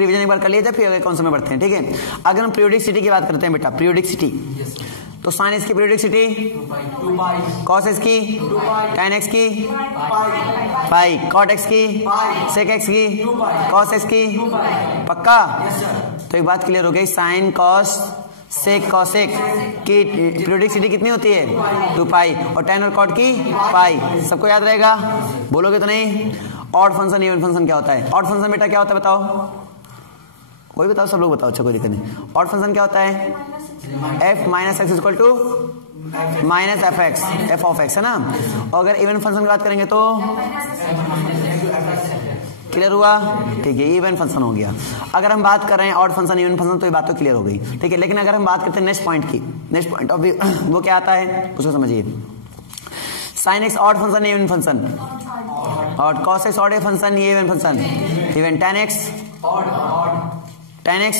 Revision एक बार कर लिया फिर अगले कॉन्सेप्ट में बढ़ते हैं, ठीक है। अगर हम पीरियोडिसिटी की बात करते हैं बेटा, पीरियोडिसिटी, तो साइन एक्स की पीरियोडिसिटी 2 पाई, कॉस एक्स की 2 पाई, tan एक्स की पाई, पाई, कॉट एक्स की पाई, सेक एक्स की 2 पाई, कॉस एक्स की 2 पाई। पक्का। Yes sir. तो एक बात क्लियर हो गई, साइन कॉस सेक कॉसेक की पीरियोडिसिटी कितनी होती है 2 पाई, और tan और कॉट की पाई। सबको याद रहेगा, बोलोगे तो नहीं। ऑड फंक्शन इवन फंक्शन क्या होता है? ऑड फंक्शन बेटा क्या होता है बताओ, कोई बताओ, सब लोग बताओ, अच्छा कोई दिक्कत नहीं। ऑड फंक्शन क्या होता है? f minus x equal to minus f x, f of x है ना। और अगर इवन फंक्शन की बात करेंगे तो क्लियर हुआ, ठीक है, इवन फंक्शन हो गया। अगर हम बात कर रहे हैं ऑड फंक्शन इवन फंक्शन तो ये बात तो क्लियर हो गई, ठीक है। लेकिन अगर हम बात करते हैं नेक्स्ट पॉइंट की, नेक्स्ट पॉइंट ऑफ व्यू वो क्या आता है उसको समझिए। Sine x odd function even function, और कॉस एक्स ऑड फंक्शन ये even function, even tan x tan x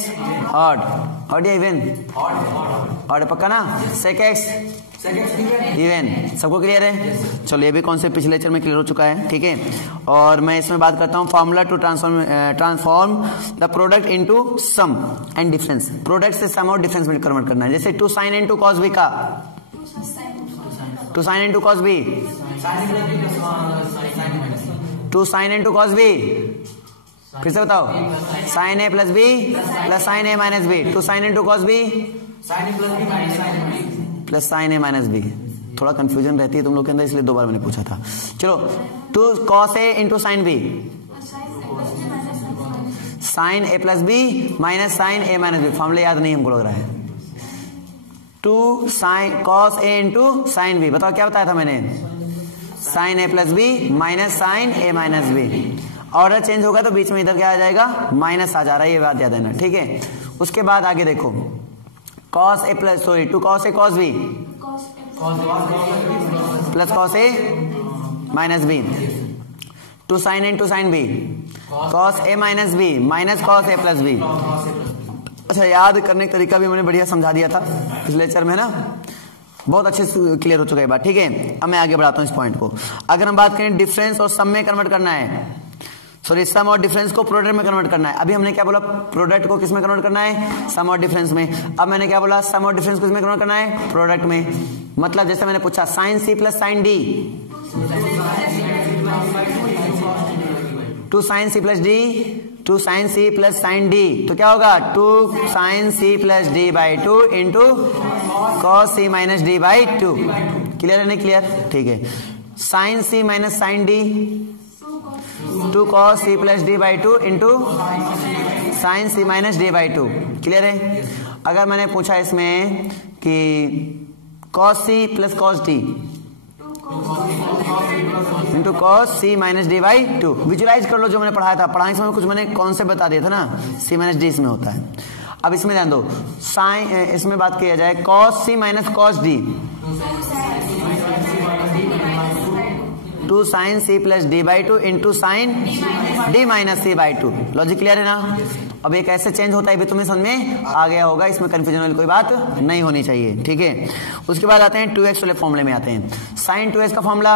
odd या इवन ऑड, पक्का ना। सेक एक्स इवन, सबको क्लियर है। चलो ये भी कॉन्सेप्ट पिछले लेक्चर में क्लियर हो चुका है, ठीक है। और मैं इसमें बात करता हूँ formula to transform the product into sum and difference. Product से सम और डिफरेंस में कन्वर्ट करना है। जैसे 2 sin n 2 cos b का 2 sin n 2 cos b, 2 sin n 2 cos b, फिर से बताओ, sin a plus b plus sin a minus b, 2 sin n 2 cos b plus sin a minus b। थोड़ा confusion रहती है तुम लोग के अंदर, इसलिए 2 बार मैंने पूछा था। चलो 2 cos a into sine b, sin a plus b minus sin a minus b। Formula याद नहीं हमको लग रहा है। 2 sin cos a into sine b, बताओ क्या बताया था मैंने? sin a plus b minus sin a minus b। Order change होगा तो बीच में इधर क्या आ जाएगा, माइनस आ जा रहा है, ये बात याद है ना, ठीक है। उसके बाद आगे देखो, cos a plus sorry 2 cos a cos b plus cos a minus b, 2 sin a into sine b, cos a minus b minus cos a plus b। अच्छा, याद करने का तरीका भी मैंने बढ़िया समझा दिया था पिछले लेक्चर में ना, बहुत अच्छे से क्लियर हो चुका है बात, ठीक है। अब मैं आगे बढ़ाता हूँ इस पॉइंट को। अगर हम बात करें डिफरेंस और सम में कन्वर्ट करना है, सॉरी सम और डिफरेंस को प्रोडक्ट में कन्वर्ट करना है। अभी हमने क्या बोला, प्रोडक्ट को किस में कन्वर्ट करना है, सम और डिफरेंस में। अब मैंने क्या बोला, सम और डिफरेंस को किस में कन्वर्ट करना है, प्रोडक्ट में। मतलब जैसे मैंने पूछा sine C plus sine D, 2 sin c plus D, 2 sin c plus sine D, तो क्या होगा 2 sin c plus D by 2 into cos c minus D by 2। Clear है नहीं क्लियर, ठीक है। Sine c minus sine D, 2 cos c plus D by 2 into sine c minus D by 2। Clear है। अगर मैंने पूछा इसमें कि cos c plus cos d into cos c minus D by 2, visualize कर लो जो मैंने पढ़ाया था। पढ़ाई समय कुछ मैंने कॉन्सेप्ट बता दिया था ना, c माइनस डी इसमें होता है। अब इसमें ध्यान दो, साइन इसमें बात किया जाए cos c minus cos d, 2 sin c plus D by 2 into sine D minus C by 2। Logic clear है ना। अब ये कैसे चेंज होता है भी तुम्हें समझ में आ गया होगा, इसमें कंफ्यूजन वाली कोई बात नहीं होनी चाहिए, ठीक है। उसके बाद आते हैं 2x वाले फॉर्मूले में आते हैं। साइन 2x का फॉर्मूला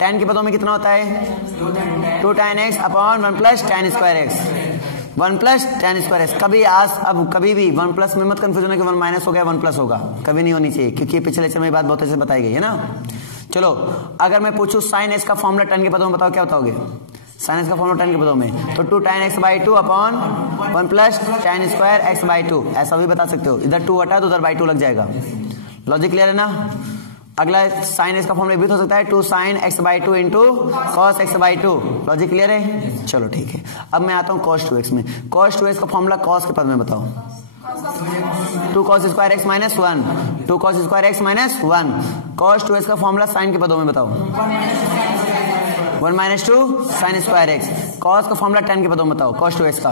tan के पदों में कितना होता है, 2 tan x upon 1 plus tan square x, 1 plus tan square x। कभी अब कभी भी 1 प्लस में मत कंफ्यूजन है कि 1 माइनस हो गया 1 प्लस होगा, कभी नहीं होनी चाहिए, क्योंकि पिछले लेक्चर में बात बहुत अच्छे से बताई गई है ना। चलो अगर मैं पूछूं साइन x का फॉर्मूला tan के पदों में बताओ क्या बताओगे, साइन x का फॉर्मूला tan के पदों में, तो 2 tan x by 2 upon 1 plus tan square x by 2, ऐसा भी बता सकते हो। इधर 2 हटा तो उधर बाई 2 लग जाएगा। लॉजिक क्लियर है ना। अगला साइन x का फॉर्मूला भी हो सकता है 2 sin x by 2 into cos x by 2। Logic clear है। चलो ठीक है, अब मैं आता हूँ cos 2x में। cos 2x का फॉर्मूला cos के पद में बताओ, 2 cos square x minus 1, 2 cos square x minus 1। cos 2x का फॉर्मूला साइन के पदों में बताओ, 1 minus 2 sine square x। cos का फॉर्मूला tan के पदों में बताओ, cos 2x का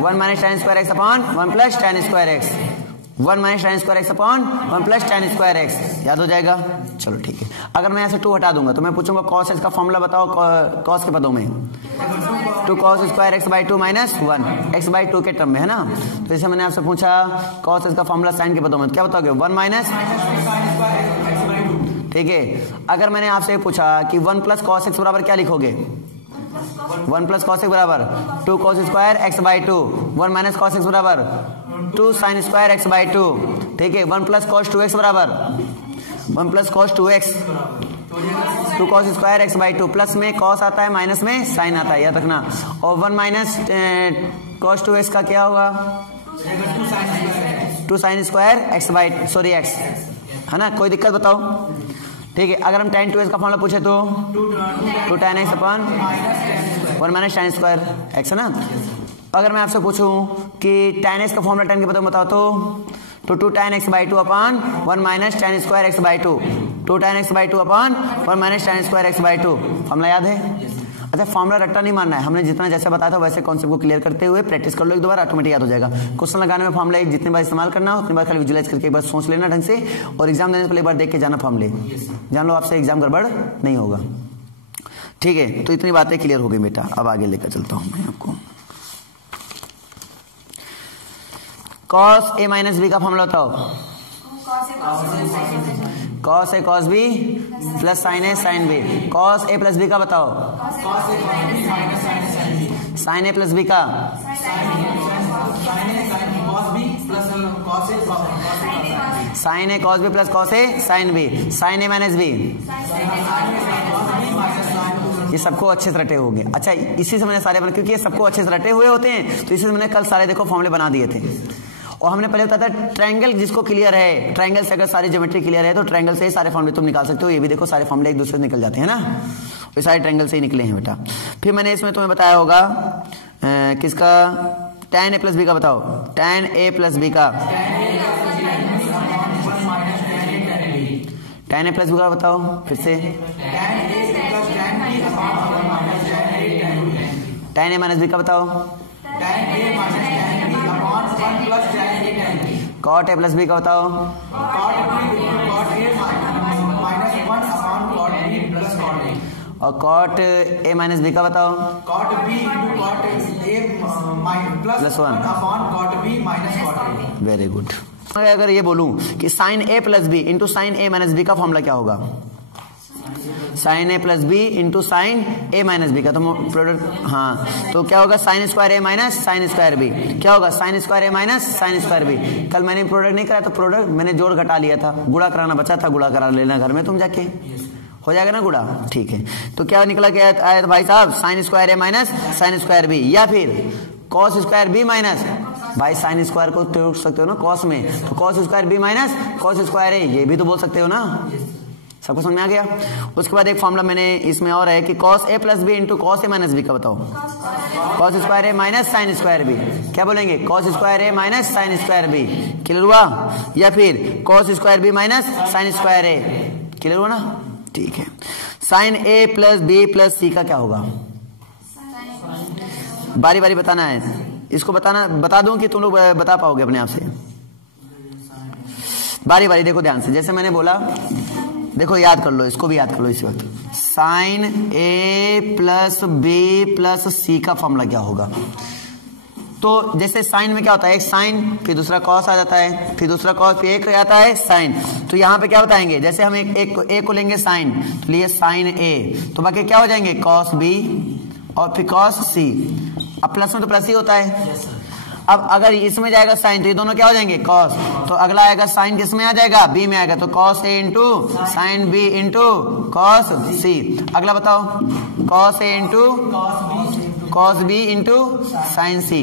1 minus tan square x upon 1 plus tan square x, 1 minus tan square x upon 1 plus tan square x। याद हो जाएगा। चलो ठीक है, अगर मैं यहाँ से 2 हटा दूंगा तो मैं पूछूंगा cos x का फॉर्मूला बताओ cos के पदों में, 2 cos square x by 2 minus 1 x by 2 के टर्म में है ना। तो जैसे मैंने आपसे पूछा cos x का फॉर्मूला साइन के पदों में, क्या बताओगे 1 माइनस, ठीक है। अगर मैंने आपसे पूछा कि 1 प्लस cos x बराबर क्या लिखोगे, 1 प्लस कॉस एक्स बराबर 2 cos square x by 2, 1 minus cos x बराबर 2 साइन स्क्वायर एक्स बाई 2, ठीक है। 1 प्लस कॉस 2x बराबर 1 plus cos 2x 2 cos square x by 2, plus में कॉस आता है माइनस में साइन आता है, याद रखना। और 1 माइनस कॉस 2x का क्या होगा 2 sine square x by sorry x, है ना। कोई दिक्कत बताओ, ठीक है। अगर हम tan 2x का फॉर्मूला पूछे तो 2 tan x अपन 1 माइनस tan स्क्वायर x, है ना। अगर मैं आपसे पूछूं कि tan x का फॉर्मूला tan के पता बताओ तो 2 tan x by 2 upon 1 minus tan square x by 2, 2 tan x by 2 upon 1 minus tan square x by 2, formula याद है। अच्छा, फॉर्मूला रट्टा नहीं मानना है, हमने जितना जैसे बताया था वैसे कॉन्सेप्ट को क्लियर करते हुए प्रैक्टिस कर लो, एक दो बार ऑटोमेटिक याद हो जाएगा। क्वेश्चन लगाने में फॉर्मूला जितनी बार इस्तेमाल करना हो उतनी बार खाली विजुलाइज करके एक बार सोच लेना ढंग से, और एग्जाम देने से पहले एक बार देख के जाना फॉर्मूले, जान लो आपसे एग्जाम गड़बड़ नहीं होगा, ठीक है। तो इतनी बातें क्लियर हो गई बेटा, अब आगे लेकर चलता हूं मैं आपको। cos a माइनस बी का फॉर्मूला बताओ। cos a cos b plus sin a sin b, cos a plus b का बताओ। sin a प्लस b का sin a cos b plus cos a sin b, sin a minus b, ये सबको अच्छे से रटे होंगे। अच्छा, इसी से मैंने सारे बना, क्योंकि ये सबको अच्छे से रटे हुए होते हैं तो इसी से मैंने कल सारे देखो फॉर्मूले बना दिए थे। और हमने पहले बताया था ट्रायंगल जिसको क्लियर है, ट्रायंगल से अगर सारी ज्योमेट्री क्लियर है तो ट्रायंगल से ही सारे फॉर्मूले तुम निकाल सकते हो। ये भी देखो सारे फॉर्मूले एक दूसरे से निकल जाते हैं ना, ये सारे ट्रायंगल से ही निकले हैं बेटा। फिर मैंने इसमें तुम्हें बताया होगा किसका tan a प्लस बी का बताओ, tan a प्लस बी का, tan a प्लस बी का बताओ फिर से, tan a माइनस बी का बताओ, cot a प्लस बी का बताओ, और cot a माइनस बी का बताओ, cot b into cot a plus 1 upon cot b minus cot a। Very good. अगर ये बोलूं कि sin a plus B into sine A minus B का फॉर्मूला क्या होगा, sin a plus B into sine A minus B का, तो product, हाँ, तो क्या होगा sine square A minus sine square B, क्या होगा sine square A minus sine square B. कल मैंने प्रोडक्ट नहीं कराया तो प्रोडक्ट मैंने जोड़ घटा लिया था, गुणा कराना बचा था, गुणा करा लेना घर में तुम जाके, हो जाएगा ना गुणा, ठीक है। तो क्या निकला क्या आया भाई साहब, sine square A minus sine square B, या फिर कॉस स्क्वायर बी माइनस, भाई साइन स्क्वायर को तोड़ सकते हो ना कॉस में, तो cos square B minus cos square A, ये भी तो बोल सकते हो ना। सबको समझ में आ गया। उसके बाद एक फॉर्मूला मैंने इसमें और है कि cos a plus B into cos A minus B का बताओ, cos square A minus sine square B, क्या बोलेंगे cos square A minus sine square B, clear हुआ। या फिर cos square B minus sine square A, clear हुआ ना, ठीक है। Sine A plus B plus C का क्या होगा, बारी बारी बताना है, इसको बताना, बता दूं कि तुम लोग बता पाओगे अपने आप से, बारी बारी देखो ध्यान से। जैसे मैंने बोला, देखो याद कर लो, इसको भी याद कर लो इस वक्त, sign A plus B plus C का फॉर्मूला क्या होगा। तो जैसे साइन में क्या होता है, एक साइन फिर दूसरा कॉस आ जाता है, फिर दूसरा कॉस, फिर एक आता है साइन। तो यहाँ पे क्या बताएंगे, जैसे हम एक को लेंगे साइन, तो लिए साइन ए, तो बाकी क्या हो जाएंगे कॉस बी और फिर कॉस सी। अब प्लस में तो प्लस ही होता है। अब अगर इसमें जाएगा साइन तो ये दोनों क्या हो जाएंगे कॉस, तो अगला आएगा साइन किस में आ जाएगा, बी में आएगा, तो cos A into sine B into cos C. अगला बताओ, cos A into cos B into sine C.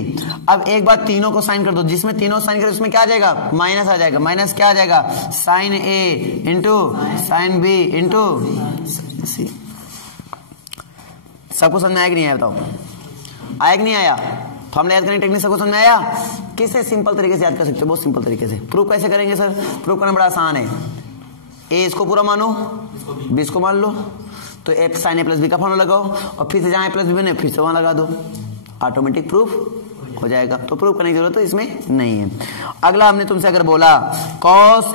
अब एक बार तीनों को साइन कर दो, जिसमें तीनों साइन कर उसमें क्या आ जाएगा, माइनस आ जाएगा, माइनस क्या आ जाएगा, साइन ए इंटू साइन बी इंटू सी। सबको समझ में आया कि नहीं आया बताओ, आया कि नहीं आया। फॉर्मूला याद करने टेक्निक सबको समझ में आया। किससे सिंपल तरीके से याद कर सकते हो, बहुत सिंपल तरीके से। प्रूफ कैसे करेंगे सर, प्रूफ करना बड़ा आसान है। ए इसको पूरा मानो, बी इसको मान लो, तो ए साइन ए प्लस बी का फॉर्मूला लगाओ और फिर से जहां ए प्लस बी बने फिर से वहां लगा दो, ऑटोमेटिक प्रूफ हो जाएगा। तो प्रूफ करने की जरूरत तो इसमें नहीं है। अगला हमने तुमसे अगर बोला cos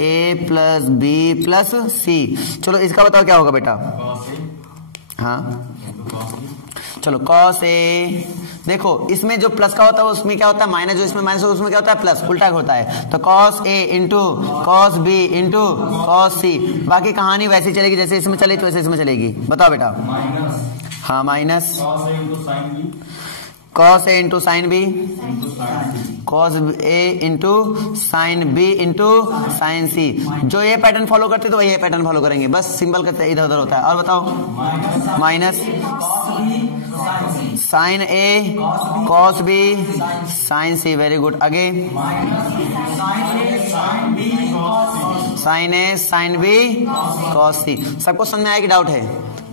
A plus B plus सी, चलो इसका बताओ क्या होगा बेटा। हाँ चलो कॉस ए, देखो इसमें जो प्लस का होता है उसमें क्या होता है माइनस, जो इसमें माइनस होता है उसमें क्या होता है प्लस, उल्टा होता है। तो cos A into cos B into cos C. बाकी कहानी वैसी चलेगी जैसे इसमें चली तो वैसे इसमें चलेगी। बताओ बेटा। हाँ minus cos A into sine B, cos A into sine B into sine C. जो ये पैटर्न फॉलो करते तो वही ये पैटर्न फॉलो करेंगे, बस सिंपल करते इधर उधर होता है। और बताओ माइनस साइन ए कॉस बी साइन सी, वेरी गुड। आगे साइन ए साइन बी कॉस सी। सबको समझ में आया कि डाउट है?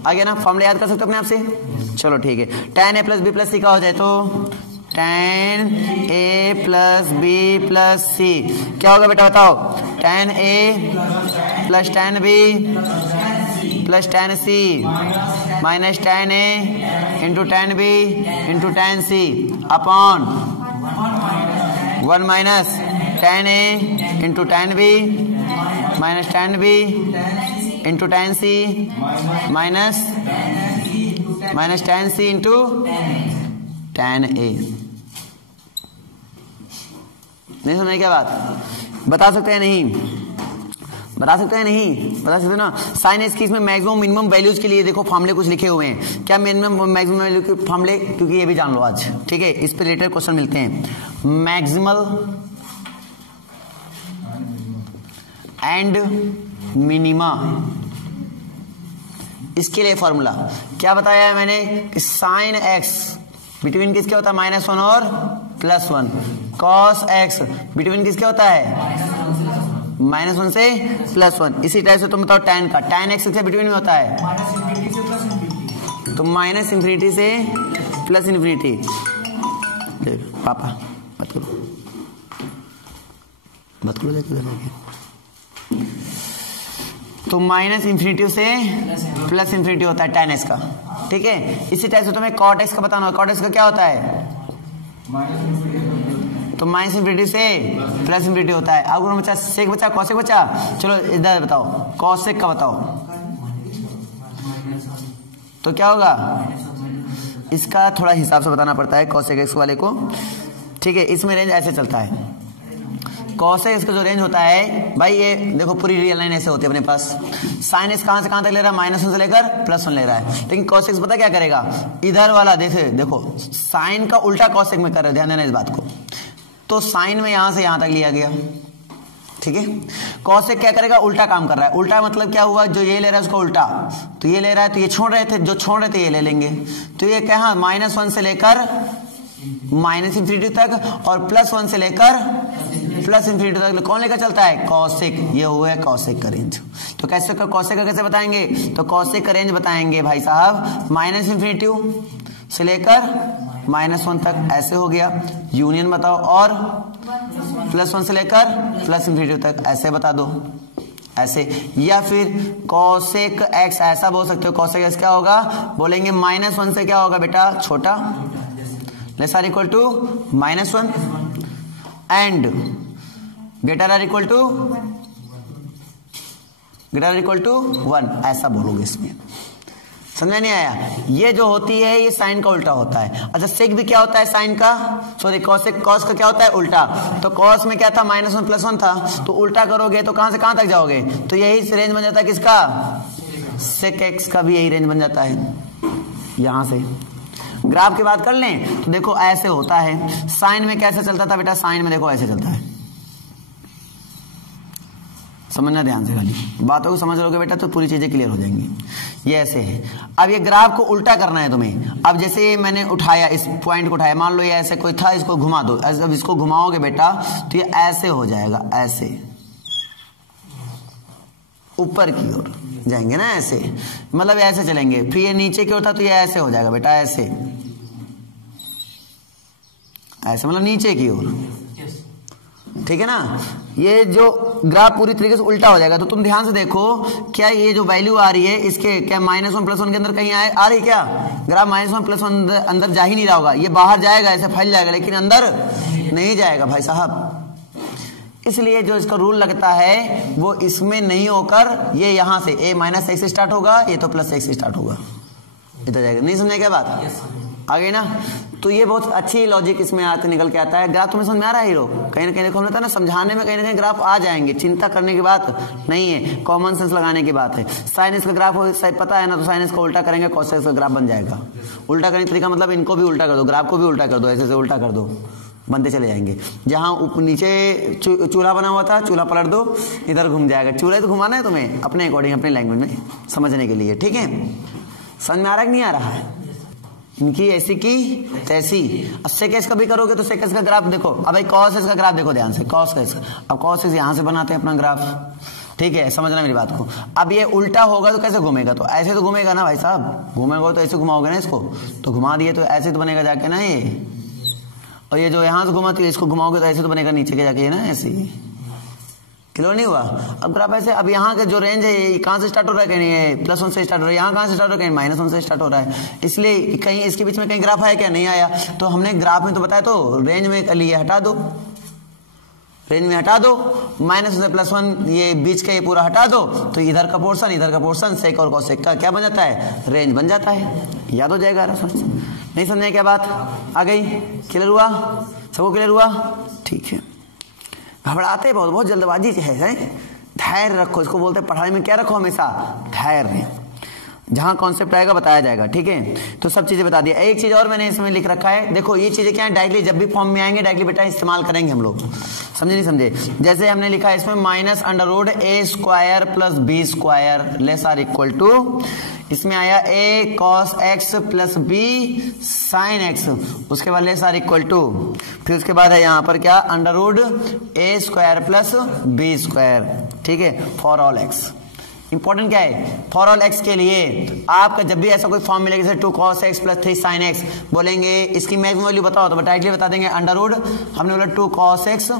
आगे ना फॉर्मूला याद कर सकते हो अपने आप से? चलो ठीक है। tan a plus B plus C का हो जाए तो tan a plus B plus C क्या होगा बेटा बताओ? tan a plus tan b plus tan c minus tan a into tan b into tan c upon 1 minus tan a into tan b minus tan b into tan c minus tan c into tan a। नहीं समझे क्या बात? बता सकते हैं नहीं? बता सकते हैं नहीं? बता सकते ना। साइन एस की इसमें मैक्सिमम मिनिमम वैल्यूज के लिए देखो फॉर्मूले कुछ लिखे हुए हैं। क्या मिनिमम मैक्सिमम वैल्यू के फॉर्मूले? क्योंकि ये भी जान लो आज, ठीक है? इस पे रिलेटेड क्वेश्चन मिलते हैं। मैक्सिमल एंड मिनिमा, इसके लिए फॉर्मूला क्या बताया है मैंने कि साइन एक्स बिटवीन किसके होता है -1 और +1, कॉस एक्स बिटवीन किसके होता है -1 से +1। इसी टाइप से तुम बताओ tan का, tan एक्स के बिटवीन में होता है तो -∞ से +∞। पापा मत करो तो -∞ से +∞ होता है tan x का, ठीक है? इसी टाइप से तुम्हें cot x का बताना होगा। cot x का क्या होता है? तो -∞ से +∞ होता है। अब बच्चा सेक बचा cosec बचा। चलो इधर बताओ cosec का बताओ तो क्या होगा? इसका थोड़ा हिसाब से बताना पड़ता है cosec x वाले को, ठीक है? इसमें रेंज ऐसे चलता है। cosec का जो रेंज होता है भाई, ये देखो पूरी रियल लाइन ऐसे होती है अपने पास। साइन एक्स कहां से कहां तक ले रहा है? -1 से लेकर +1 ले रहा है। लेकिन cosec पता क्या करेगा? इधर वाला देखो साइन का उल्टा cosec में कर रहे, ध्यान देना इस बात को। तो साइन में यहां से यहां तक लिया गया, ठीक है? cosec क्या करेगा? उल्टा काम कर रहा है। उल्टा मतलब क्या हुआ? जो ये ले रहा है उसका उल्टा, तो ये ले रहा है तो ये छोड़ रहे थे, जो छोड़ रहे थे ये ले लेंगे। तो ये क्या -1 से लेकर -∞ तक और +1 से लेकर +∞ तक कौन लेकर चलता है? cosec। ये हुआ है cosec का रेंज। तो कैसे cosec का कैसे बताएंगे? तो cosec का रेंज बताएंगे भाई साहब -∞ से लेकर -1 तक, ऐसे हो गया। यूनियन बताओ और +1 से लेकर +∞ तक, ऐसे बता दो ऐसे। या फिर cosec x ऐसा बोल सकते हो। cosec x क्या होगा? बोलेंगे -1 से क्या होगा बेटा? छोटा, less or equal to -1 and greater or equal to 1, ऐसा बोलोगे इसमें। समझ नहीं आया? ये जो होती है ये साइन का उल्टा होता है। अच्छा सेक भी क्या होता है? साइन का, सॉरी cosec, cos का क्या होता है? उल्टा। तो cos में क्या था? -1 +1 था, तो उल्टा करोगे तो कहां से कहां तक जाओगे? तो यही रेंज बन जाता है किसका? sec x का भी यही रेंज बन जाता है। यहां से ग्राफ की बात कर लें तो देखो ऐसे होता है। साइन में कैसे चलता था बेटा? साइन में देखो ऐसे चलता है। समझना ध्यान से, खाली बातों को समझ लोगे बेटा तो पूरी चीजें क्लियर हो जाएंगी। ये ऐसे है। अब ये ग्राफ को उल्टा करना है तुम्हें। अब जैसे मैंने उठाया, इस पॉइंट को उठाया, मान लो ये ऐसे कोई था, इसको घुमा दो। अब इसको घुमाओगे बेटा तो ये ऐसे हो जाएगा, ऐसे ऊपर की ओर जाएंगे ना, ऐसे मतलब ऐसे चलेंगे। फिर ये नीचे की ओर था तो ये ऐसे हो जाएगा बेटा, ऐसे ऐसे मतलब नीचे की ओर, ठीक है ना? ये जो ग्राफ पूरी तरीके से उल्टा हो जाएगा। तो तुम ध्यान से देखो, क्या ये जो वैल्यू आ रही है इसके क्या -1 +1 के अंदर कहीं आ रही क्या? ग्राफ -1 +1 अंदर जा ही नहीं रहा होगा, ये बाहर जाएगा, ऐसे फैल जाएगा, लेकिन अंदर नहीं जाएगा भाई साहब। इसलिए जो इसका रूल लगता है वो इसमें नहीं होकर ये यहां से a -x से स्टार्ट होगा, ये तो +x से स्टार्ट होगा। इधर जाएगा। नहीं समझे क्या बात? आ गई ना? तो ये बहुत अच्छी लॉजिक इसमें आके निकल के आता है। ग्राफ तुम्हें समझ में आ रहा है हीरो? कहीं ना कहीं देखो, हमने कहा ना समझाने में कहीं ना कहीं ग्राफ आ जाएंगे, चिंता करने की बात नहीं है, कॉमन सेंस लगाने की बात है। साइन का ग्राफ पता है ना, तो साइन का उल्टा करेंगे कोसाइन का ग्राफ बन जाएगा। उल्टा करने का तरीका मतलब इनको भी उल्टा कर दो, ग्राफ को भी उल्टा कर दो, ऐसे उल्टा कर दो, बनते चले जाएंगे। जहां नीचे चूल्हा बना हुआ था, चूल्हा पलट दो, इधर घूम जाएगा। चूल्हा तो घुमाना है तुम्हें अपने अकॉर्डिंग, अपने लैंग्वेज में समझने के लिए, ठीक है? समझ में आ रहा है कि नहीं आ रहा है? इनकी ऐसी की तैसी। अब सेकेस का भी करोगे तो सेकेस का ग्राफ देखो। अब भाई कॉस का ग्राफ देखो ध्यान से, कॉस का। अब कॉस यहां से बनाते हैं अपना ग्राफ, ठीक है? समझना मेरी बात को। अब ये उल्टा होगा तो कैसे घूमेगा? तो ऐसे तो घूमेगा ना भाई साहब, घूमेगा तो ऐसे घुमाओगे ना इसको, तो घुमा दिए तो ऐसे तो बनेगा जाके ना ये। और ये जो यहां से घुमाती है इसको घुमाओगे तो ऐसे तो बनेगा नीचे के जाके ना, ऐसे। क्लियर नहीं हुआ? अब ग्राफ ऐसे। अब यहाँ के जो रेंज है ये कहाँ से स्टार्ट हो रहा है? कहीं ये +1 से स्टार्ट हो रहा है, यहाँ कहाँ से स्टार्ट हो रहा है? कहीं -1 से स्टार्ट हो रहा है। इसलिए कहीं इसके बीच में कहीं ग्राफ आया क्या? नहीं आया। तो हमने ग्राफ में तो बताया, तो रेंज में लिए हटा दो, रेंज में हटा दो, -1 से +1 ये बीच का ये पूरा हटा दो, तो इधर का पोर्शन सेक और कॉसेक का क्या बन जाता है? रेंज बन जाता है। याद हो जाएगा? नहीं समझे क्या बात? आ गई? क्लियर हुआ? सबको क्लियर हुआ? ठीक है। घबराते बहुत जल्दबाजी है। धैर्य रखो, इसको बोलते हैं पढ़ाई में क्या रखो? हमेशा धैर्य। जहां कॉन्सेप्ट आएगा बताया जाएगा, ठीक है? तो सब चीजें बता दिया। एक चीज और मैंने इसमें लिख रखा है, देखो ये चीजें क्या है, डायरेक्टली जब भी फॉर्म में आएंगे डायरेक्टली बेटा इस्तेमाल करेंगे हम लोग। समझे नहीं समझे? जैसे हमने लिखा है इसमें -√a² + b² less or equal to, इसमें आया a cos x + b sin x, उसके बाद लेस आर इक्वल टू, फिर उसके बाद है यहाँ पर क्या? √a² + b², ठीक है? For all x। इंपॉर्टेंट क्या है? फॉर ऑल x के लिए आपका जब भी ऐसा कोई फॉर्म मिलेगा जैसे 2 cos x + 3 sin x, बोलेंगे इसकी मैक्सिमम वैल्यू बताओ, तो डायरेक्टली बता देंगे √ हमने बोला 2 cos x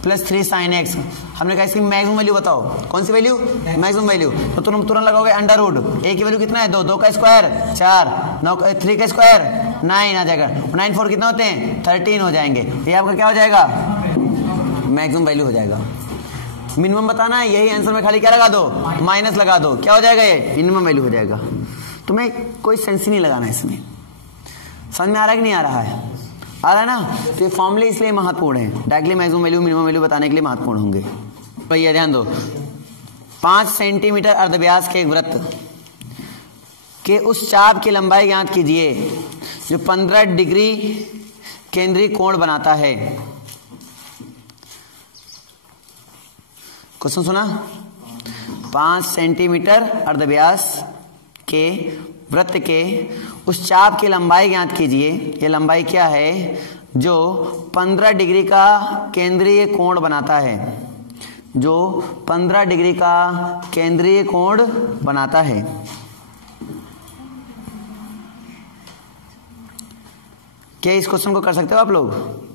+ 3 sin x, हमने कहा इसकी मैक्सिमम वैल्यू बताओ। कौन सी वैल्यू? Maximum value. तो तुरंत लगाओगे √ a की वैल्यू कितना है? 2, 2 का स्क्वायर 4, 9 3 का स्क्वायर 9 आ जाएगा, 9 4 कितना होते हैं? 13 हो जाएंगे। ये आपका क्या हो जाएगा? मैक्सिमम वैल्यू हो जाएगा। मिनिमम बताना है, यही आंसर में खाली क्या लगा दो? माइनस लगा दो। क्या हो जाएगा? ये मिनिमम वैल्यू हो जाएगा। तुम्हें कोई सेंस ही नहीं लगाना है इसमें। समझ में आ रहा है कि नहीं आ रहा है? आ रहा है ना? तो ये फॉर्मूले इसलिए महत्वपूर्ण है, directly maximum value minimum value बताने के लिए महत्वपूर्ण होंगे। भैया ध्यान दो, 5 सेंटीमीटर अर्धव्यास के एक वृत्त के उस चाप की लंबाई ज्ञात कीजिए जो 15 डिग्री केंद्रीय कोण बनाता है। क्वेश्चन सुना? 5 सेंटीमीटर अर्धव्यास के वृत्त के उस चाप की लंबाई ज्ञात कीजिए, ये लंबाई क्या है? जो 15 डिग्री का केंद्रीय कोण बनाता है, जो 15 डिग्री का केंद्रीय कोण बनाता है। क्या इस क्वेश्चन को कर सकते हो आप लोग?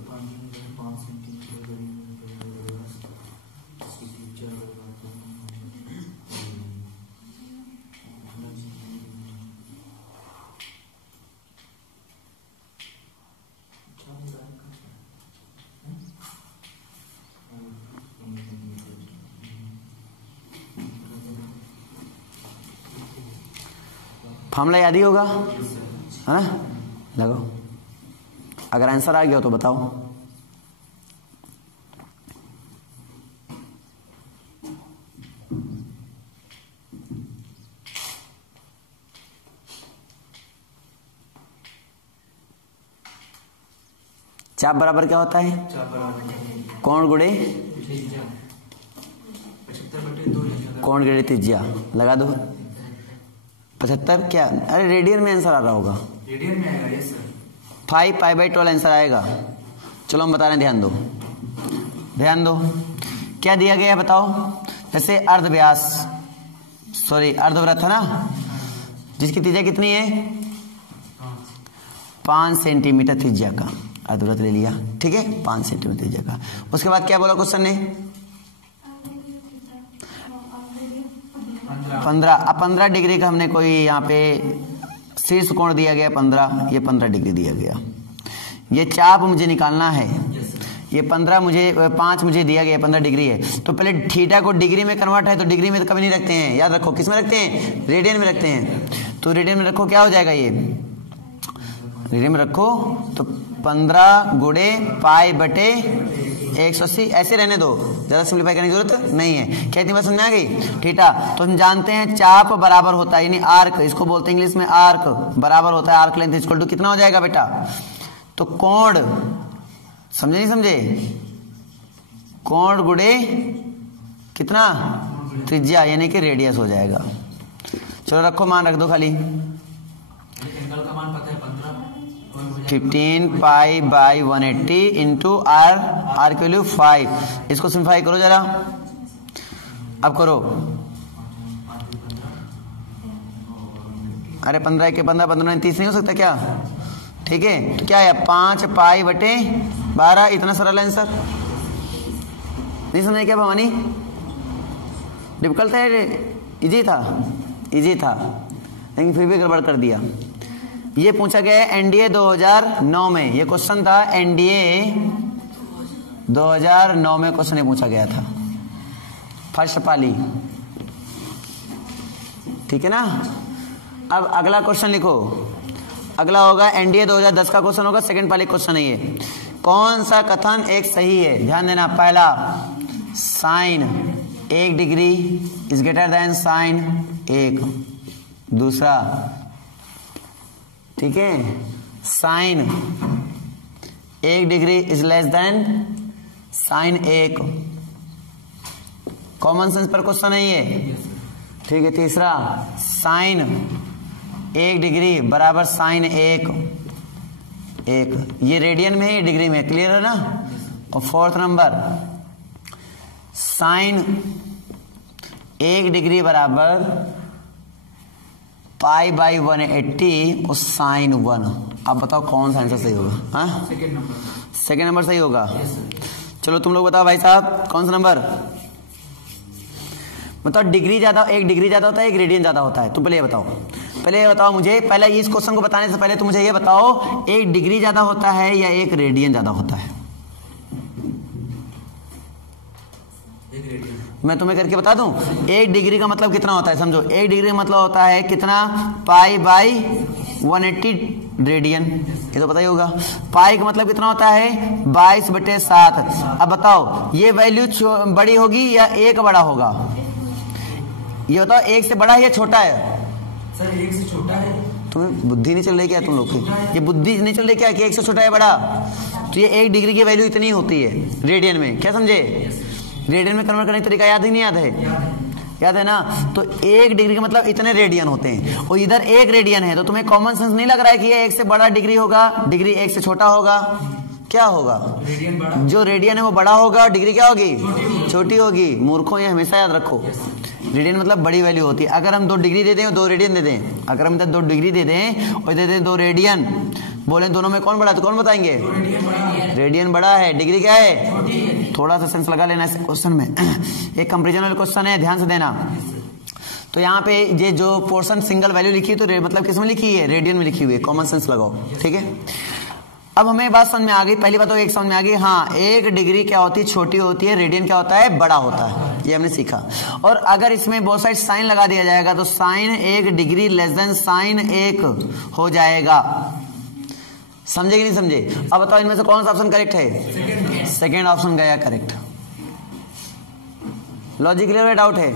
फॉर्मूला याद ही होगा, है ना? लगाओ, अगर आंसर आ गया हो तो बताओ। चाप बराबर क्या होता है? कोण गुणे कोण गुणे त्रिज्या। लगा दो 75 क्या? अरे रेडियन में आंसर आ रहा होगा, रेडियन में आएगा। यस सर, 5π/12 आंसर आएगा। चलो हम बता रहे हैं, ध्यान दो, ध्यान दो। क्या दिया गया है बताओ? जैसे अर्धवृत्त है ना, जिसकी त्रिज्या कितनी है? 5 सेंटीमीटर त्रिज्या का अर्धवृत्त ले लिया, ठीक है? 5 सेंटीमीटर त्रिज्या का। उसके बाद क्या बोला क्वेश्चन ने? 15। अब 15 डिग्री का हमने कोई यहाँ पे शीर्ष कोण दिया गया 15, ये 15 डिग्री दिया गया। ये चाप मुझे निकालना है, ये 5 मुझे दिया गया, 15 डिग्री है। तो पहले थीटा को डिग्री में कन्वर्ट है, तो डिग्री में तो कभी नहीं रखते हैं, याद रखो। किस में रखते हैं? रेडियन में रखते हैं। तो रेडियन में रखो, क्या हो जाएगा ये, रेडियन में रखो तो 15 गुणे पाई बटे 180, ऐसे रहने दो, ज्यादा सिंप्लीफाई करने की जरूरत नहीं है। क्या इतनी बात समझ में आ गई? थीटा तो हम जानते हैं चाप बराबर होता है, यानी आर्क, इसको बोलते हैं इंग्लिश में आर्क, बराबर होता है आर्क लेंथ इक्वल टू कितना हो जाएगा बेटा, तो कोण, समझे नहीं समझे, कोण गुणे कितना, त्रिज्या यानी कि रेडियस हो जाएगा। चलो रखो, मान रख दो खाली, एंगल का मान पता है 15 pi by 180 into R, R की वैल्यू 5। इसको सिंप्लीफाई करो जरा, अब करो, अरे 15 के 15, 15 30 नहीं हो सकता क्या? ठीक है, तो क्या है 5 पाई बटे 12, इतना सरल आंसर। नहीं समझे क्या भवानी? डिफिकल्ट है, इजी था, इजी था, लेकिन फिर भी गड़बड़ कर दिया। ये पूछा गया है एनडीए 2009 में, ये क्वेश्चन था एनडीए 2009 में क्वेश्चन पूछा गया था, फर्स्ट पाली, ठीक है ना। अब अगला क्वेश्चन लिखो, अगला होगा एनडीए 2010 का क्वेश्चन होगा, सेकंड पाली क्वेश्चन है ये। कौन सा कथन एक सही है? ध्यान देना, पहला sine 1 degree is greater than sine 1, दूसरा, ठीक है, sine 1 degree is less than sine 1, common sense पर क्वेश्चन है ये, ठीक है। तीसरा, साइन 1 डिग्री बराबर साइन 1, ये रेडियन में है, ये डिग्री में, क्लियर है ना। और फोर्थ नंबर, साइन 1 डिग्री बराबर पाई बाई 180 और साइन 1। अब बताओ कौन सा आंसर सही होगा? हाँ, सेकेंड नंबर सही होगा। चलो तुम लोग बताओ भाई साहब, कौन सा नंबर? बताओ, डिग्री ज्यादा, एक डिग्री ज्यादा होता है, एक रेडियन ज्यादा होता है। तुम पहले ये बताओ, पहले ये बताओ मुझे, पहले इस क्वेश्चन को बताने से पहले तुम मुझे ये बताओ, एक डिग्री ज्यादा होता है या एक रेडियन ज्यादा होता है? मैं तुम्हें करके बता दूं, 1 डिग्री का मतलब कितना होता है, समझो, 1 डिग्री का मतलब होता है कितना, पाई बाई 180 रेडियन, ये तो पता ही होगा। पाई का मतलब कितना होता है, 22/7। अब बताओ ये वैल्यू बड़ी होगी या 1 बड़ा होगा? ये बताओ, 1 से बड़ा है या छोटा है? सर 1 से छोटा है। तुम्हें बुद्धि नहीं चल रही क्या तुम लोग की? ये बुद्धि नहीं चल रही क्या कि 1 से छोटा है बड़ा? तो ये 1 डिग्री की वैल्यू इतनी होती है रेडियन में, क्या समझे? रेडियन में कन्वर्ट करने का तरीका याद ही नहीं याद है? याद है ना। तो 1 डिग्री का मतलब इतने रेडियन होते हैं, और इधर 1 रेडियन है, तो तुम्हें कॉमन सेंस नहीं लग रहा है कि ये 1 से बड़ा डिग्री होगा, डिग्री 1 से छोटा होगा? क्या होगा? रेडियन बड़ा। जो रेडियन है वो बड़ा होगा, डिग्री क्या होगी? छोटी होगी। मूर्खों, ये हमेशा याद रखो, रेडियन मतलब बड़ी वैल्यू होती है। अगर हम 2 डिग्री दे दें और 2 रेडियन दे दें, अगर हम इधर 2 डिग्री दे दें और दे दें 2 रेडियन, बोले दोनों में कौन बड़ा है, तो कौन बताएंगे? रेडियन बड़ा है। डिग्री क्या है? थोड़ा सा सेंस लगा लेना इस क्वेश्चन में, एक कंपैरिजन वाला क्वेश्चन है, ध्यान से देना। तो यहाँ पे ये जो पोर्शन सिंगल वैल्यू लिखी है, तो मतलब किस में लिखी है? रेडियन में लिखी हुई है। कॉमन सेंस लगाओ, ठीक है। अब हमें बात समझ में आ गई, पहली बात तो एक समझ में आ गई, हाँ 1 डिग्री क्या होती है? छोटी होती है। रेडियन क्या होता है? बड़ा होता है। ये हमने सीखा। और अगर इसमें बहुत साइड साइन लगा दिया जाएगा तो sine 1 degree less than sine 1 हो जाएगा। समझे कि नहीं समझे? अब बताओ इनमें से कौन सा ऑप्शन करेक्ट है? सेकेंड ऑप्शन गया करेक्ट। लॉजिक क्लियर है? डाउट है?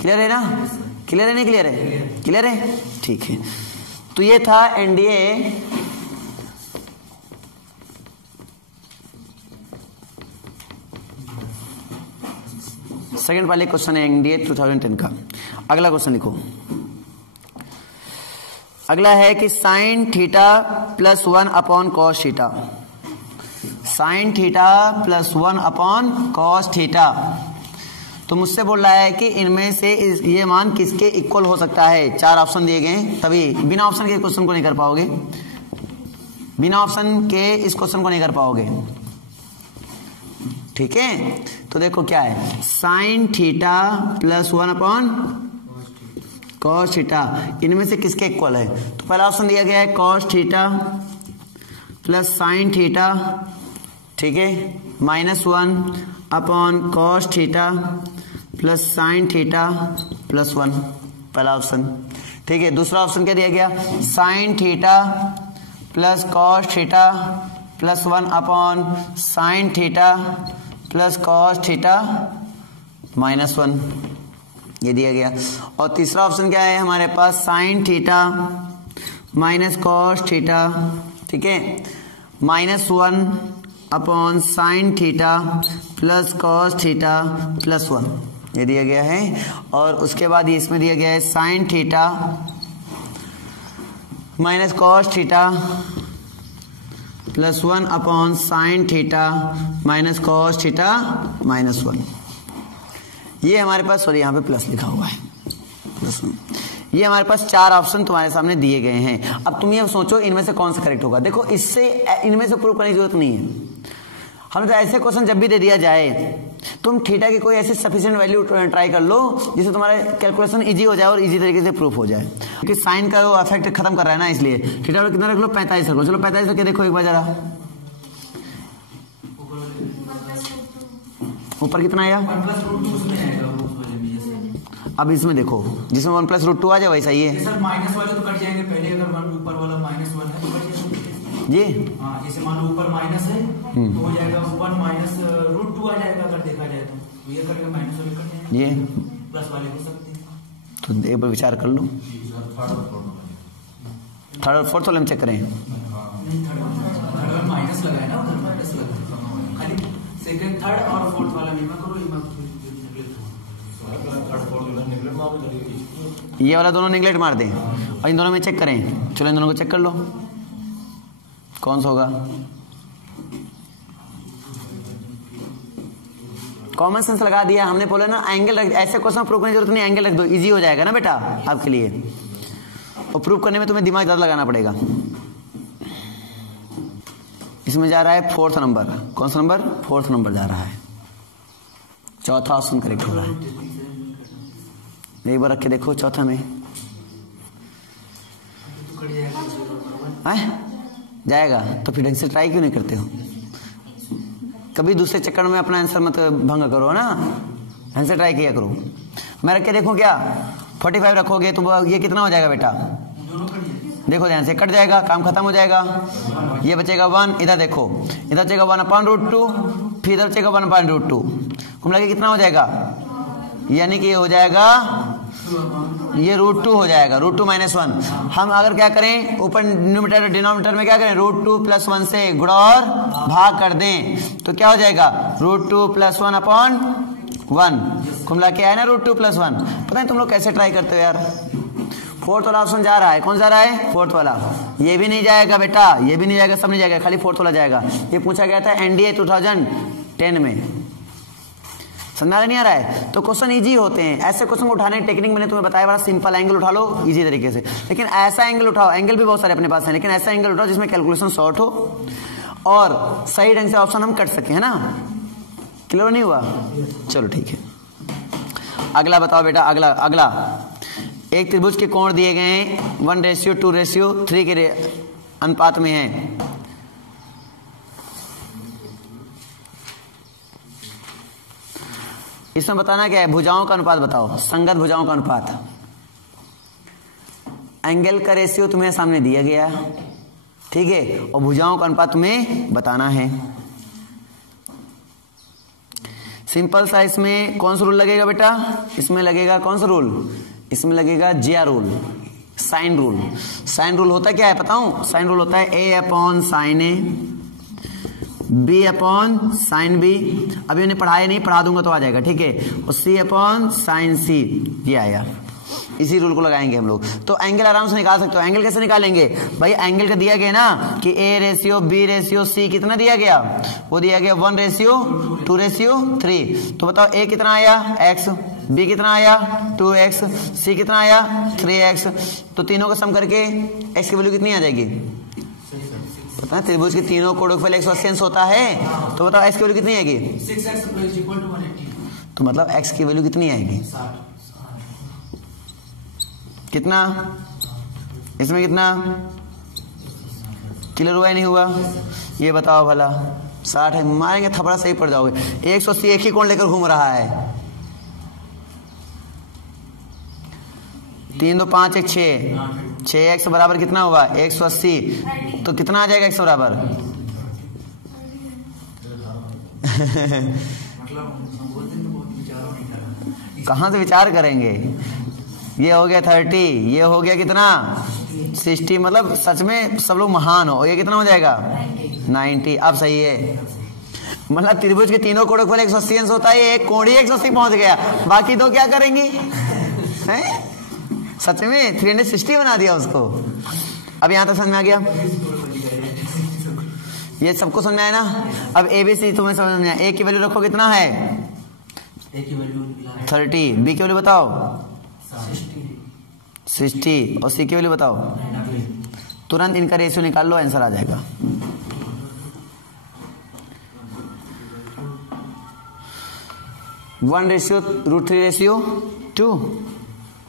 क्लियर है ना? क्लियर है नहीं क्लियर है? क्लियर है, ठीक है। तो ये था एनडीए सेकेंड वाले क्वेश्चन है एनडीए 2010 का। अगला क्वेश्चन लिखो। अगला है कि sign theta plus 1 upon cos theta, sign theta plus 1 upon cos theta. तो मुझसे बोल रहा है कि इनमें से ये मान किसके इक्वल हो सकता है। 4 ऑप्शन दिए गए, तभी बिना ऑप्शन के क्वेश्चन को नहीं कर पाओगे, बिना ऑप्शन के इस क्वेश्चन को नहीं कर पाओगे, ठीक है। तो देखो क्या है, sign theta plus 1 upon cos theta, इनमें से किसके इक्वल है? तो पहला ऑप्शन दिया गया है cos theta plus sine theta, ठीक है, -1 upon cos theta plus sign theta plus 1, पहला ऑप्शन, ठीक है, दूसरा ऑप्शन क्या दिया गया, sign theta plus cos theta plus 1 upon sine theta plus cos theta minus 1, ये दिया गया। और तीसरा ऑप्शन क्या है हमारे पास, sine theta minus cos theta, ठीक है, minus 1 upon sine theta plus cos theta plus 1, ये दिया गया है। और उसके बाद इसमें दिया गया है sign theta minus cos theta plus 1 upon sine theta minus cos theta minus 1। ये हमारे पास, सॉरी यहाँ पे प्लस लिखा हुआ है, प्लस 1। ये हमारे पास 4 ऑप्शन तुम्हारे सामने दिए गए हैं। अब तुम ये सोचो इनमें से कौन सा करेक्ट होगा। देखो इससे इनमें से प्रूव करने की जरूरत नहीं है। हमें तो ऐसे क्वेश्चन जब भी दे दिया जाए, तुम थीटा की कोई ऐसी सफिशिएंट वैल्यू ट्राई कर लो जिससे तुम्हारा कैलकुलेशन इजी हो जाए और इजी तरीके से प्रूफ हो जाए, क्योंकि साइन का वो इफेक्ट खत्म कर रहा है ना, इसलिए थीटा पर कितना रख लो, 45 रख लो। चलो 45 रख के देखो एक बार जरा, ऊपर कितना आया। अब इसमें देखो जिसमें 1 + √2 आ जाए वैसा ही है। सर माइनस वाले तो कट जाएंगे पहले, अगर ऊपर वाला -1 है तो कट जाएगा जी। हाँ, जैसे मान लो ऊपर माइनस है तो हो जाएगा 1 - √2 आ जाएगा अगर देखा जाए तो ये करेगा माइनस वाले कट जाएंगे, ये प्लस वाले हो सकते हैं। तो एक बार विचार कर लो, थर्ड और फोर्थ वाले में चेक करें। नहीं, थर्ड माइनस लगा है ना, उधर माइनस लगा है, खाली सेकंड थर्ड और फोर्थ वाला नहीं करो। ये वाला दोनों निगलेक्ट मार दें और इन दोनों में चेक करें। चलो इन दोनों को चेक कर लो कौन सा होगा। कॉमन सेंस लगा दिया हमने, बोला ना एंगल रख, ऐसे क्वेश्चन प्रूव करने की जरूरत नहीं, एंगल रख दो, इजी हो जाएगा ना बेटा आपके लिए। और प्रूव करने में तुम्हें दिमाग ज्यादा लगाना पड़ेगा। इसमें जा रहा है 4th नंबर। कौन सा नंबर? 4th नंबर जा रहा है। चौथा ऑप्शन करेक्ट हो रहा है। एक बार रख के देखो चौथा में जाएगा तो फिर ढंग से ट्राई क्यों नहीं करते हो? कभी दूसरे चक्कर में अपना आंसर मत भंग करो ना, ढंग से ट्राई किया करो। मैं रख के देखूं क्या? 45 रखोगे तो ये कितना हो जाएगा बेटा? देखो ध्यान से, कट जाएगा, काम खत्म हो जाएगा। ये बचेगा 1, इधर देखो, इधर बचेगा 1/√2, फिर इधर बचेगा 1/√2। कुल मिला के कितना हो जाएगा? यानी कि ये हो जाएगा, ये √2 हो जाएगा, √2 - 1। हम अगर क्या करें, ऊपर न्यूमरेटर डिनोमिनेटर में क्या करें, √2 + 1 से गुणा और भाग कर दें तो क्या हो जाएगा, √2 + 1/1। कुल मिला के आया ना √2 + 1। पता नहीं तुम लोग कैसे ट्राई करते हो यार। 4th वाला ऑप्शन जा रहा है। कौन जा रहा है? 4th वाला। ये भी नहीं जाएगा बेटा, ये भी नहीं जाएगा, सब नहीं जाएगा, खाली 4th वाला जाएगा। ये पूछा गया था NDA 2010 में। समझ नहीं आ रहा है? तो क्वेश्चन इजी होते हैं। ऐसे क्वेश्चन को उठाने की टेक्निक मैंने तुम्हें बताया, बड़ा सिंपल एंगल उठा लो इजी तरीके से। लेकिन ऐसा एंगल उठाओ, एंगल भी बहुत सारे अपने पास हैं, लेकिन ऐसा एंगल उठाओ जिसमें कैलकुलेशन शॉर्ट हो और सही ढंग से ऑप्शन हम कट सके, है ना? क्लियर नहीं हुआ? चलो ठीक है, अगला बताओ बेटा। अगला एक त्रिभुज के कोण दिए गए हैं 1:2:3 के अनुपात में है। इसमें बताना क्या है? भुजाओं का अनुपात बताओ, संगत भुजाओं का अनुपात। एंगल का रेशियो तुम्हें सामने दिया गया, ठीक है, और भुजाओं का अनुपात तुम्हें बताना है। सिंपल सा। इसमें कौन सा रूल लगेगा बेटा? इसमें लगेगा कौन सा रूल? इसमें लगेगा जिया rule, sine rule. Sine rule होता क्या है बताऊं? साइन रूल होता है A/sin A, B/sin B। अभी मैंने पढ़ाया नहीं, पढ़ा दूंगा तो आ जाएगा, ठीक है। और C/sin C, ये आया। इसी रूल को लगाएंगे हम लोग, तो एंगल आराम से निकाल सकते हो। एंगल कैसे निकालेंगे भाई? एंगल का दिया गया ना कि A/B/C कितना दिया गया? वो दिया गया 1:2:3। तो बताओ A कितना आया? X, B कितना आया? 2x, C कितना आया? 3x। तो तीनों का सम करके x की वैल्यू कितनी आ जाएगी? पता है त्रिभुज के तीनों कोणों का 180 अंश होता है, तो बताओ x की वैल्यू कितनी आएगी? 6x = 180। तो मतलब x की वैल्यू कितनी आएगी? कितना? इसमें कितना? क्लियर हुआ नहीं हुआ? ये बताओ भला। 60 है, मारेंगे थपड़ा सही पड़ जाओगे। 180 एक ही कोण लेकर घूम रहा है। 3 2 5 1 6, 6x बराबर कितना हुआ 180। तो कितना आ जाएगा x बराबर कहाँ से विचार करेंगे। ये हो गया 30, ये हो गया कितना 60, मतलब सच में सब लोग महान हो। ये कितना हो जाएगा 90। अब सही है, मतलब त्रिभुज के तीनों कोणों को 180 अंश होता है, एक कोण ही 180 पहुंच गया, बाकी दो क्या करेंगी हैं? सच में 360 बना दिया उसको। अब यहां तक समझ में आ गया, ये सबको समझ में आया ना। अब ABC तुम्हें समझ में आया। A की वैल्यू रखो कितना है A की वैल्यू 30, B की वैल्यू बताओ 60 और C की वैल्यू बताओ। तुरंत इनका रेशियो निकाल लो, आंसर आ जाएगा। वन रेशियो √3/2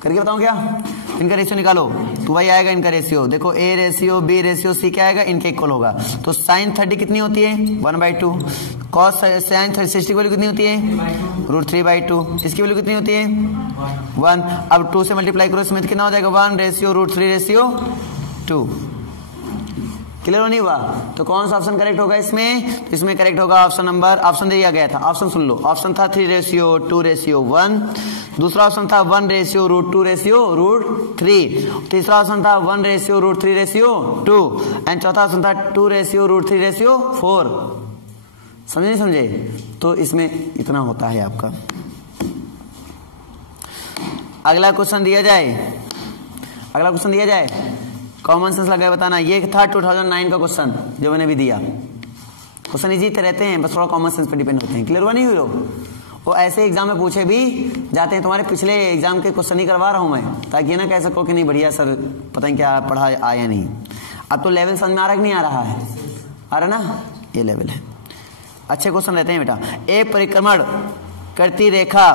करके बताऊं क्या। इनका रेशियो निकालो तो वही आएगा इनका रेशियो। देखो A ratio B ratio C क्या आएगा, इनके इक्वल होगा। तो sin 30 कितनी होती है 1/2। cos sin 60 की वैल्यू कितनी होती है √3/2। इसकी वैल्यू कितनी होती है 1। अब 2 से मल्टीप्लाई करो, इसमें कितना हो जाएगा 1 रेशियो √3/2। क्लियर नहीं हुआ। तो कौन सा ऑप्शन करेक्ट होगा इसमें, तो इसमें करेक्ट होगा ऑप्शन नंबर, ऑप्शन दिया गया था, ऑप्शन सुन लो। ऑप्शन था 3:2:1, दूसरा ऑप्शन था 1:2/√3, तीसरा ऑप्शन था 1:√3/2 एंड चौथा ऑप्शन था 2:√3/4। समझे नहीं समझे। तो इसमें इतना होता है आपका। अगला क्वेश्चन दिया जाए, कॉमन सेंस लगाए बताना। ये था 2009 का क्वेश्चन जो मैंने भी दिया। क्वेश्चन इजी रहते हैं, बस थोड़ा कॉमन सेंस पे डिपेंड होते हैं। क्लियर हुआ नहीं हुई लोग। वो ऐसे एग्जाम में पूछे भी जाते हैं। तुम्हारे पिछले एग्जाम के क्वेश्चन ही करवा रहा हूं मैं, ताकि ये ना कह सको कि नहीं बढ़िया सर पता नहीं क्या पढ़ा आया नहीं। अब तो लेवल समझ में आ रहा कि नहीं आ रहा है, आ रहा ना, ये लेवल है। अच्छे क्वेश्चन रहते हैं बेटा। एक परिक्रमण करती रेखा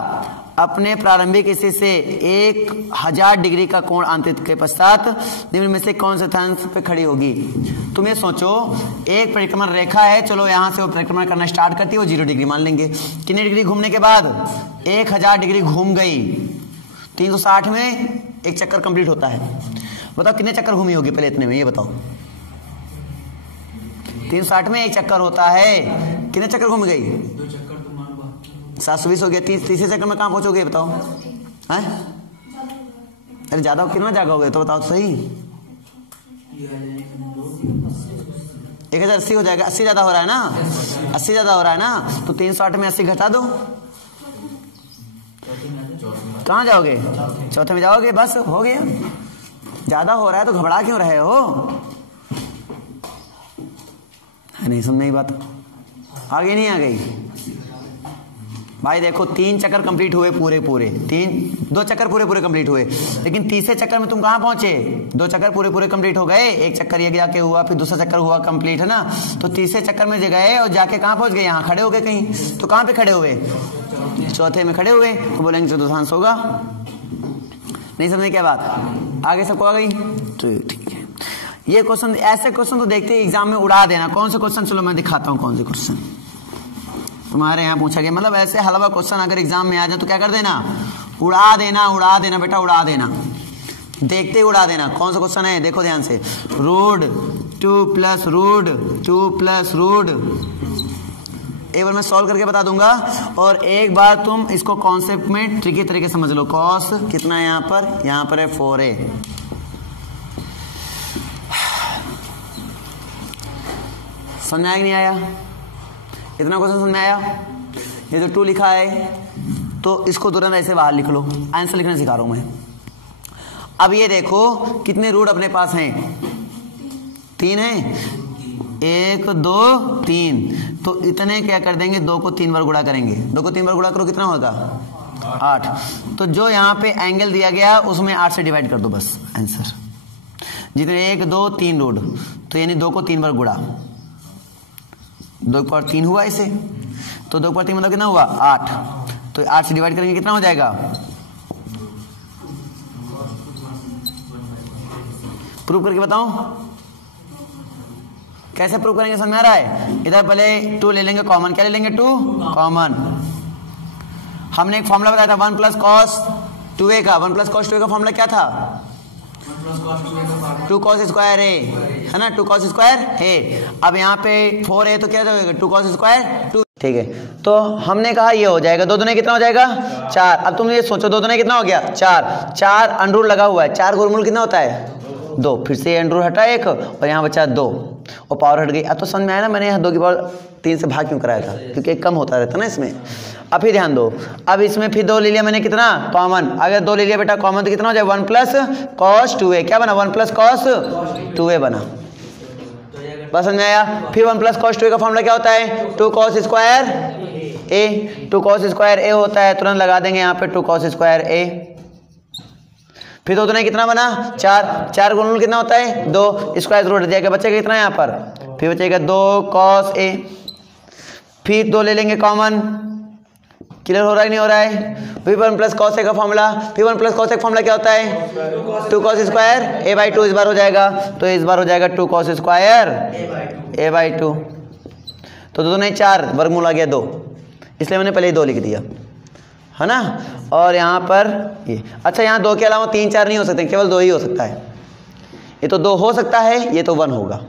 अपने प्रारंभिक स्थिति से 1000 डिग्री का कोण अंतरित के पश्चात निम्न में से कौन से स्थान पे खड़ी होगी। तुम ये सोचो, एक परिक्रमण रेखा है, चलो यहां से वो परिक्रमण करना स्टार्ट करती है, वो 0 डिग्री मान लेंगे। कितने डिग्री घूमने के बाद 1000 डिग्री घूम गई, 360 में एक चक्कर कंप्लीट होता है। बताओ कितने चक्कर घूमी होगी पहले इतने में, ये बताओ। 360 में एक चक्कर होता है, कितने चक्कर घूम गई 720 हो गया। तीसरे चक्कर में कहां पहुंचोगे बताओ हैं? अरे ज्यादा कितना जागा हो गया तो बताओ तो सही। 1080 हो जाएगा। 80 ज्यादा हो रहा है ना, 80 ज्यादा हो रहा है ना। तो 360 में 80 घटा दो, कहां जाओगे चौथे में जाओगे, बस हो गया। ज्यादा हो रहा है तो घबरा क्यों रहे हो, नहीं समझ नहीं बात। आगे नहीं आ गई भाई। देखो 3 चक्कर कंप्लीट हुए पूरे 2 चक्कर पूरे कंप्लीट हुए, लेकिन तीसरे चक्कर में तुम कहां पहुंचे, 2 चक्कर पूरे कंप्लीट हो गए, एक चक्कर ये जाके हुआ, फिर दूसरा चक्कर हुआ कंप्लीट, है ना। तो तीसरे चक्कर में गए और जाके कहां पहुंच गए, यहां खड़े हो गए कहीं। तो कहां पे खड़े हुए, चौथे में खड़े हुए। तो बोलेंगे चतुर्थांश होगा। नहीं समझे क्या बात, आगे सबको आ गई। तो ठीक है, ये क्वेश्चन, ऐसे क्वेश्चन तो देखते एग्जाम में उड़ा देना। कौन से क्वेश्चन, चलो मैं दिखाता हूं कौन से क्वेश्चन तुम्हारे यहाँ पूछा गया। मतलब ऐसे हलवा क्वेश्चन अगर एग्जाम में आ जाए तो क्या कर देना, उड़ा देना बेटा, उड़ा देना, देखते ही उड़ा देना। कौन सा क्वेश्चन है देखो ध्यान से। रूट 2 + रूट 2 + रूट, एक बार मैं सॉल्व करके बता दूंगा और एक बार तुम इसको कॉन्सेप्ट में ट्रिकी तरीके समझ लो। कॉस कितना है यहाँ पर है 4a। समझ में आया कि नहीं आया, इतना क्वेश्चन समझ में आया। ये जो 2 लिखा है तो इसको तुरंत ऐसे बाहर लिख लो, आंसर लिखना सिखा रहा हूं मैं। अब ये देखो कितने रूट अपने पास हैं, 3 हैं, 1 2 3। तो इतने क्या कर देंगे, 2 को 3 बार गुणा करेंगे। 2 को 3 बार गुणा करो कितना होगा 8। तो जो यहाँ पे एंगल दिया गया उसमें 8 से डिवाइड कर दो, बस आंसर। जितने 1 2 3 रूट, तो यानी 2 को 3 बार गुणा, 2 पर 3 हुआ इसे, तो 2 पर 3 मतलब कितना हुआ 8। तो 8 से डिवाइड करेंगे कितना हो जाएगा, प्रूव करके बताऊं कैसे प्रूव करेंगे, समझ में आ रहा है। इधर पहले 2 ले लेंगे कॉमन, क्या ले लेंगे 2 कॉमन। हमने एक फॉर्मूला बताया था 1 + cos 2a का 1 प्लस कॉस 2a का फॉर्मूला क्या था? 2 कॉस स्क्वायर ए, है ना, 2 कॉस स्क्वायर ए। अब यहाँ पे 4a तो क्या होगा? 2 कॉस स्क्वायर 2। ठीक है, तो हमने कहा ये हो जाएगा, 2 दूने कितना हो जाएगा? 4। अब तुम ये सोचो 2 दूने कितना हो गया? 4। 4 अंडर लगा हुआ है, 4 गुणमूल कितना होता है? 2। फिर से अंडर हटा 1 और यहाँ बचा 2 और पावर हट गई। अब तो समझ में आया ना मैंने यहाँ 2 की पावर 3 से भाग क्यों कराया था, क्योंकि एक कम होता रहता ना इसमें। अब फिर ध्यान दो, अब इसमें फिर 2 ले लिया मैंने, कितना? कॉमन। अगर 2 ले लिया बेटा कॉमन तो कितना हो जाए? 1 प्लस कॉस 2a। क्या बना? 1 प्लस कॉस 2a बना। बस समझ में आया? फिर 1 प्लस कॉस 2a का फॉर्मूला क्या होता है? 2 cos square a। 2 cos square a होता है, तुरंत लगा देंगे यहाँ पे 2 कॉस स्क्वायर a। फिर 2 दूने कितना बना? 4। 4 गुणनफल कितना होता है? 2। स्क्वायर रूट दिया, बचेगा कितना यहाँ पर? फिर बचेगा 2 कॉस a। फिर 2 ले लेंगे कॉमन। क्लियर हो रहा है नहीं हो रहा है? फिर 1 प्लस कॉस a का फॉर्मूला। फिर 1 प्लस कॉस a का फॉर्मूला क्या होता है? 2 कॉस स्क्वायर a/2 इस बार हो जाएगा, तो इस बार हो जाएगा 2 कॉस स्क्वायर a/2। तो 2 दूने 4, वर्गमूल आ गया 2, इसलिए मैंने पहले ही 2 लिख दिया, है ना। और यहाँ पर ये, अच्छा यहाँ 2 के अलावा 3 4 नहीं हो सकते, केवल 2 ही हो सकता है। ये तो 2 हो सकता है, ये तो 1 होगा।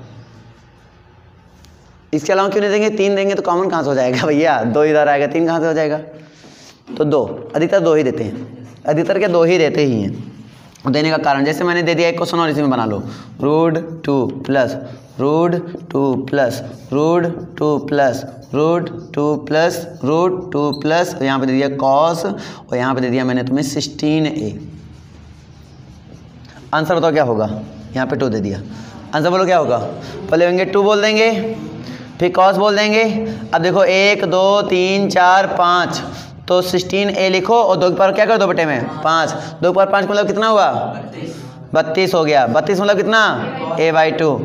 इसके अलावा क्यों नहीं देंगे? 3 देंगे तो कॉमन कहाँ से हो जाएगा भैया? 2 इधर आएगा, 3 कहाँ से हो जाएगा? तो 2, अधिकतर 2 ही देते हैं, अधिकतर के 2 ही देते ही हैं। देने का कारण जैसे मैंने दे दिया एक क्वेश्चन और इसी में बना लो, √2 plus √2 plus √2 plus √2 plus √2 plus, यहाँ पे दे दिया कॉस और यहाँ पे दे दिया मैंने तुम्हें 16a। आंसर बताओ क्या होगा? यहाँ पे 2 दे दिया, आंसर बोलो क्या होगा? पहले होंगे 2 बोल देंगे, फिर कॉस बोल देंगे। अब देखो 1 2 3 4 5, तो 16a लिखो और 2 की पावर क्या कर दो बेटे में? 5। 2 की पावर 5 मतलब कितना हुआ? 32 हो गया। 32 मतलब कितना? a/2।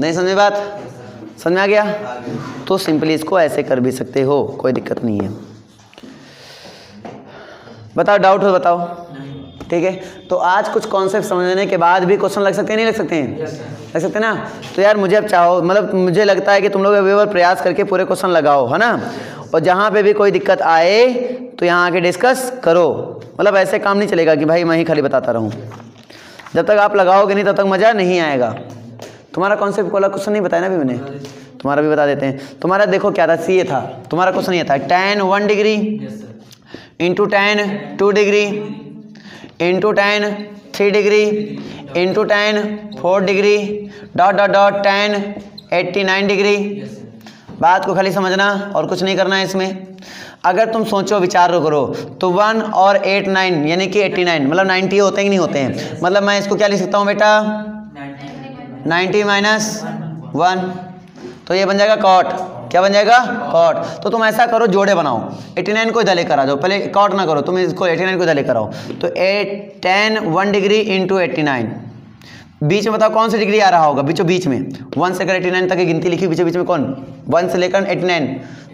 नहीं समझे बात? समझ में आ गया? तो सिंपली इसको ऐसे कर भी सकते हो, कोई दिक्कत नहीं है। बताओ, डाउट हो बताओ। ठीक है, तो आज कुछ कॉन्सेप्ट समझने के बाद भी क्वेश्चन लग सकते हैं, नहीं लग सकते हैं? लग सकते हैं ना। तो यार मुझे अब चाहो, मतलब मुझे लगता है कि तुम लोग अभी और प्रयास करके पूरे क्वेश्चन लगाओ, है ना। और जहाँ पे भी कोई दिक्कत आए तो यहाँ आके डिस्कस करो। मतलब ऐसे काम नहीं चलेगा कि भाई मैं ही खाली बताता रहूँ। जब तक आप लगाओगे नहीं तब तक मज़ा नहीं आएगा। तुम्हारा कॉन्सेप्ट वाला क्वेश्चन नहीं बताया ना अभी मैंने, तुम्हारा भी बता देते हैं। तुम्हारा देखो क्या था, CA था तुम्हारा क्वेश्चन, ये था tan 1 degree into tan 2 degree into tan 3 degree into tan 4 degree dot dot dot tan 89 degree. बात को खाली समझना और कुछ नहीं करना है इसमें। अगर तुम सोचो विचार करो तो 1 और 8 9 यानी कि 89 मतलब 90 होते हैं कि नहीं होते हैं? मतलब मैं इसको क्या लिख सकता हूँ बेटा? 90 माइनस 1, तो ये बन जाएगा कॉट। क्या बन जाएगा? कॉट। तो तुम ऐसा करो, जोड़े बनाओ, 89 को इधर लेकर आ जाओ, पहले कॉट ना करो, तुम इसको 89 को इधर लेकर आओ। तो tan 1 डिग्री इंटू 89, बीच में बताओ कौन सी डिग्री आ रहा होगा? बीचों बीच में 1 से लेकर 89 तक की गिनती लिखी, बीचों बीच में कौन? 1 से लेकर 89,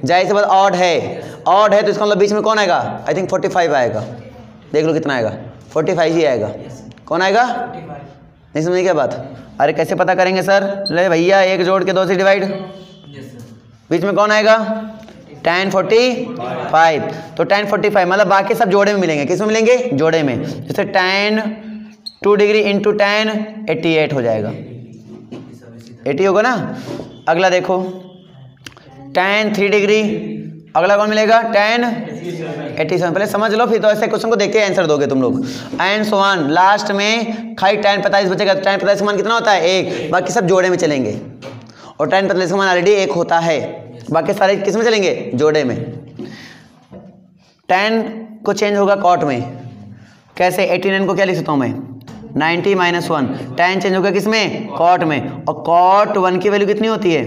जाहिर सी बात ऑड है, ऑड है तो इसका मतलब बीच में कौन आएगा? आई थिंक 45 आएगा। देख लो कितना आएगा, 45 ही आएगा। कौन आएगा? नहीं समझे क्या बात? अरे कैसे पता करेंगे सर? ले भैया, 1 जोड़ के 2 से डिवाइड, बीच में कौन आएगा? tan 45। तो tan 45 मतलब बाकी सब जोड़े में मिलेंगे। किस में मिलेंगे? जोड़े में। जैसे tan 2 डिग्री इंटू tan 88 हो जाएगा, 80 होगा ना। अगला देखो tan 3 डिग्री, अगला कौन मिलेगा? tan 87। पहले समझ लो, फिर तो ऐसे क्वेश्चन को देख के आंसर दोगे तुम लोग। एंड सो ऑन, लास्ट में खाली tan 45 बचेगा। tan 45 का मान कितना होता है? 1। बाकी सब जोड़े में चलेंगे और tan 45 का मान ऑलरेडी 1 होता है, बाकी सारे किस में चलेंगे? जोड़े में। tan को चेंज होगा कॉट में, कैसे? 89 को क्या लिख सकता हूँ मैं? 90 माइनस 1। tan चेंज होगा किस में? कॉट में। और कॉट 1 की वैल्यू कितनी होती है?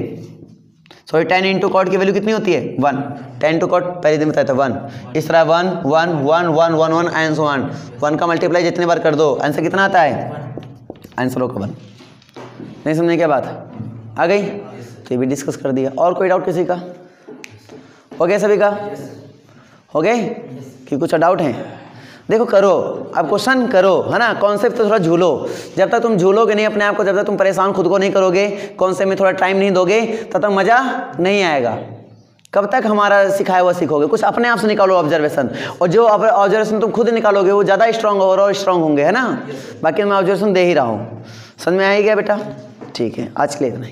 सॉरी, tan इंटू कॉट की वैल्यू कितनी होती है? 1। tan इंटू कॉट पहले दिन बताया था 1। इस तरह 1 1 1 1 1 1 एंड सो ऑन। 1 का मल्टीप्लाई जितने बार कर दो, आंसर कितना आता है? आंसर होगा 1। नहीं समझे क्या बात? आ गई? तो ये भी डिस्कस कर दिया। और कोई डाउट किसी का? हो गया सभी का? हो गए कि कुछ डाउट है? देखो करो, अब क्वेश्चन करो, है ना। कॉन्सेप्ट तो थोड़ा झूलो, जब तक तुम झूलोगे नहीं अपने आप को, जब तक तुम परेशान खुद को नहीं करोगे, कॉन्सेप्ट में थोड़ा टाइम नहीं दोगे, तब तक मज़ा नहीं आएगा। कब तक हमारा सिखाया हुआ सीखोगे? कुछ अपने आप से निकालो ऑब्जर्वेशन, और जो ऑब्जर्वेशन तुम खुद निकालोगे वो ज़्यादा स्ट्रांग और स्ट्रांग होंगे, है ना। बाकी मैं ऑब्जर्वेशन दे ही रहा हूँ। समझ में आ ही गया बेटा? ठीक है, आज के लिए इतना ही।